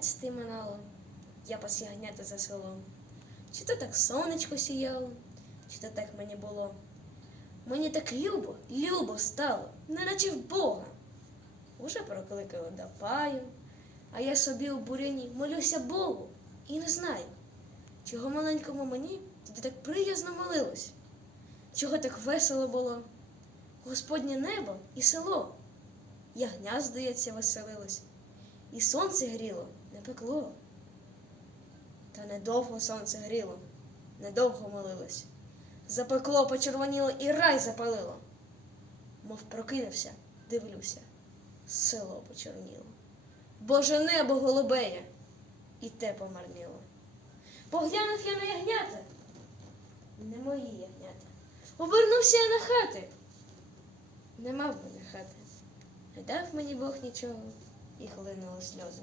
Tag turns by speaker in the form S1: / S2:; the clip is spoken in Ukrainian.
S1: дванадцятий минало, я пас ягнята за селом. Чи то так сонечко сіяло, чи то так мені було. Мені так любо, любо стало, неначе в Бога. Уже прокликали до паю, а я собі у буряні молюся Богу і не знаю, чого маленькому мені тоді так приязно молилось, чого так весело було. Господнє небо і село. Ягня, здається, веселилось, і сонце гріло, не пекло. Та недовго сонце гріло, недовго молилось. Запекло, почервоніло і рай запалило. Мов прокинувся, дивлюся, село почорніло. Боже небо голубеє, і те помарніло. Поглянув я на ягнята, не мої ягнята. Обернувся я на хати. Нема в мене хати. Не дав мені Бог нічого, і хлинули сльози,